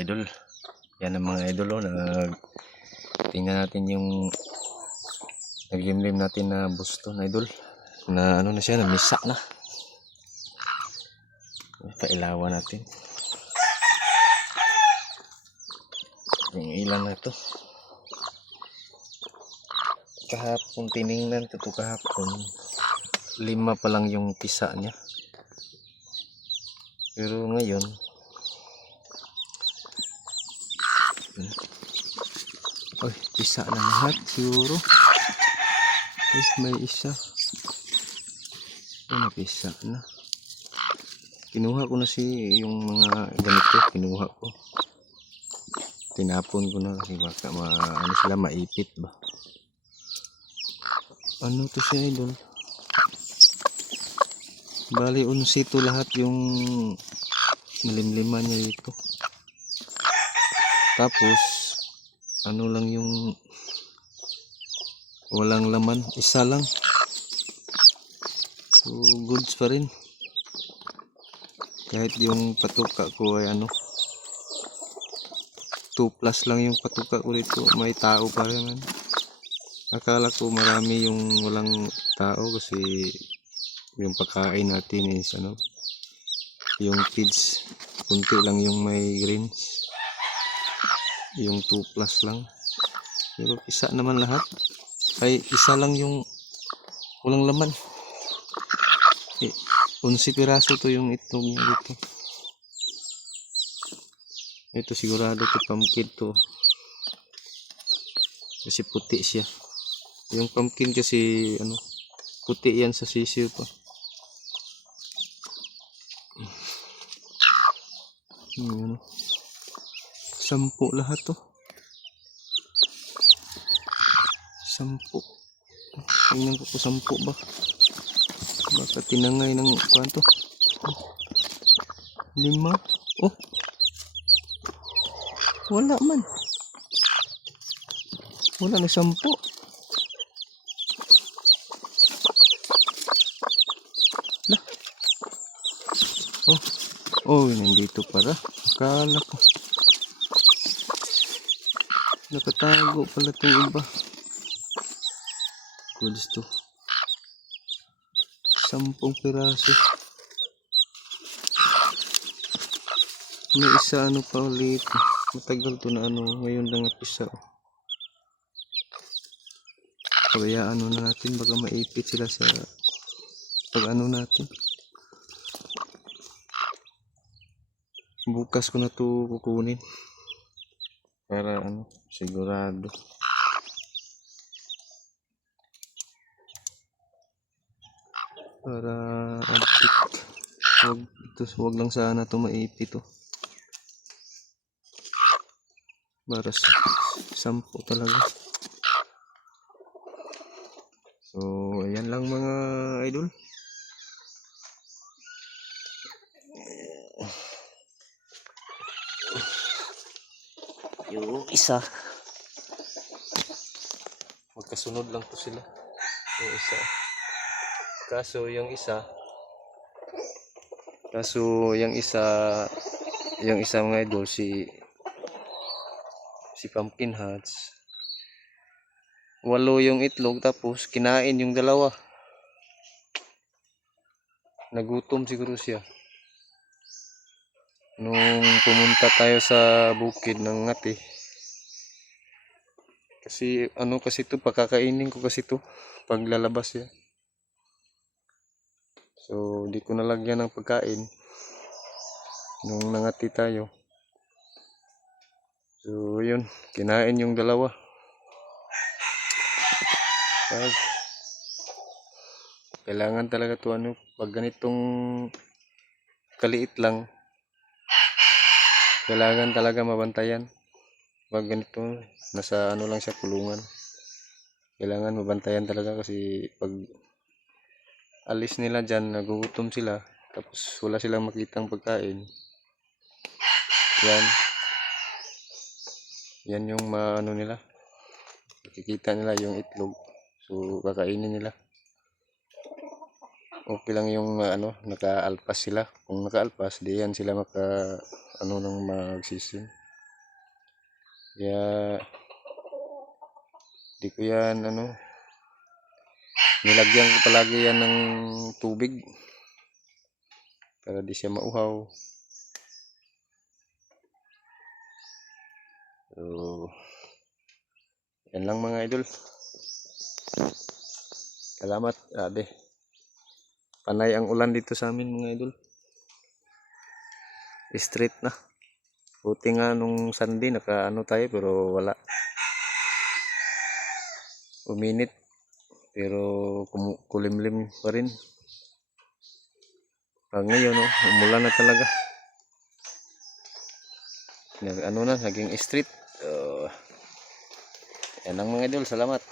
idol. Yan ang mga idol, tingnan natin yung naglimlim natin na Boston idol. Na ano na siya, na misa na. Pailawan natin. Yung ilan na to. Kahapon tiningnan ko to kahapon. 5 pa lang yung pisa niya. Pero ngayon oy, pisa na lahat siguro. Tapos may isa. Ay, napisa na. Kinuha ko na yung mga ganito. Kinuha ko. Tinapon ko na kasi baka ano sila, maipit ba. Ano to siya idol? Bali unsito lahat yung nalimliman niya dito. Tapos ano lang yung walang laman, isa lang. So goods pa rin. Kahit yung patuka ko ay 2 plus lang yung patuka ko dito, may tao pa rin. Akala ko marami yung walang tao kasi yung pagkain natin is yung feeds, kunti lang yung may greens, yung 2 plus lang. Pero isa naman lahat, ay isa lang yung walang laman. 11 piraso to yung itlog niya dito. Ito sigurado to pumpkin to kasi puti siya. Yung pumpkin kasi puti yan sa sisiw pa. 10 lahat to. 10. Tingnan ko po 10 ba. Baka tinangay ng kwanto. 5. Oh. Wala man. Wala na 10. Lah. Oh. Oh, nandito para. Akala ko. Nakatago pala itong iba. Goods to. 10 piraso. May isa pa ulit. Matagal to na ngayon lang napisa. Kaya na natin, baka maipit sila sa pag natin. Bukas ko na to kukunin para sigurado. Para antik. Wag lang sana to maipit to. Para 10 talaga. So ayan lang mga idol. Yung isa magkasunod lang to sila. Yung isa. Kaso yung isa mga idol, si Pumpkin Hearts, 8 yung itlog tapos kinain yung 2. Nagutom siguro siya nung pumunta tayo sa bukid ng Ngati. Kasi kasi to, pakakainin ko kasi to paglalabas siya. So di ko nalagyan ng pagkain nung nangati tayo. So yun, kinain yung 2. Kailangan talaga to pag ganitong kaliit lang, kailangan talaga mabantayan. Pag ganito nasa lang siya, kulungan, kailangan mabantayan talaga kasi pag alis nila dyan, nagugutom sila tapos wala silang makitang pagkain. Yan yung nila, makikita nila yung itlog, so kakainin nila. Okay lang yung nakaalpas sila. Kung nakaalpas, di yan sila nang magsisim. Kaya di ko yan nilagyan ko palagi yan ng tubig para di siya mauhaw. So, yan lang mga idol. Salamat. Grabe. Panay ang ulan dito sa amin mga idol. Straight na. Buti nga nung Sunday tayo pero wala. Uminit pero kulimlim pa rin. Pag ngayon umulan na talaga. Naging straight. Yan lang mga idol. Salamat.